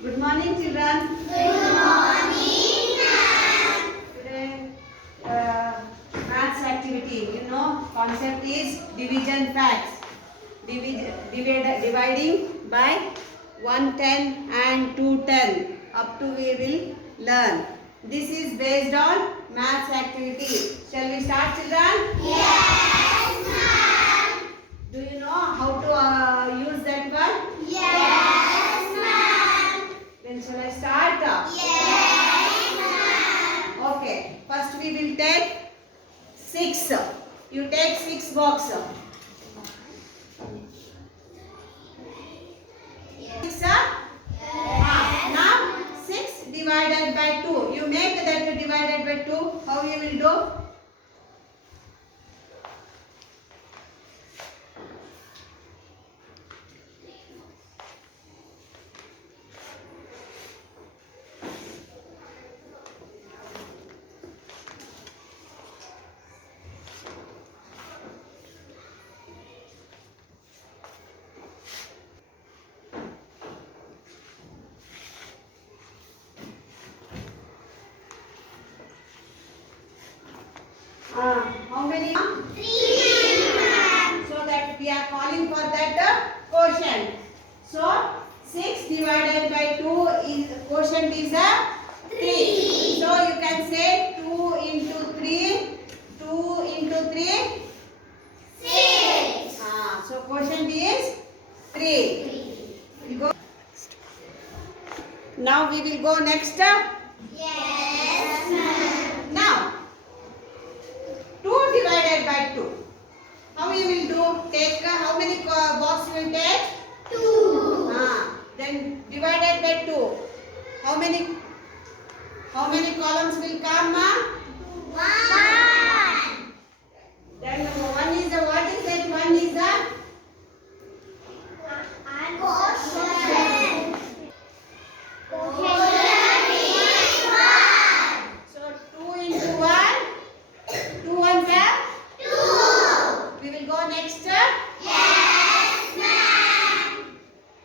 Good morning, children. Good morning, ma'am. Today, maths activity. Concept is division facts. Dividing by 110 and 210. Up to we will learn. This is based on maths activity. Shall we start, children? Yes, ma'am. Do you know how to use that one? Yes, ma'am. Then shall I start? Yes, ma'am. Okay. First we will take 6. You take 6 box. 6. Now 6 divided by 2. You make that divided by 2. How you will do? How many? 3, ma'am. So that we are calling for that quotient. So 6 divided by 2 is quotient is a 3. So you can say 2 into 3. 2 into 3. 6. So quotient is 3. You go. Now we will go next. Yes, ma'am. Now 2 divided by 2. How you will do? Take how many box you will take? 2. Then divided by 2. How many columns will come?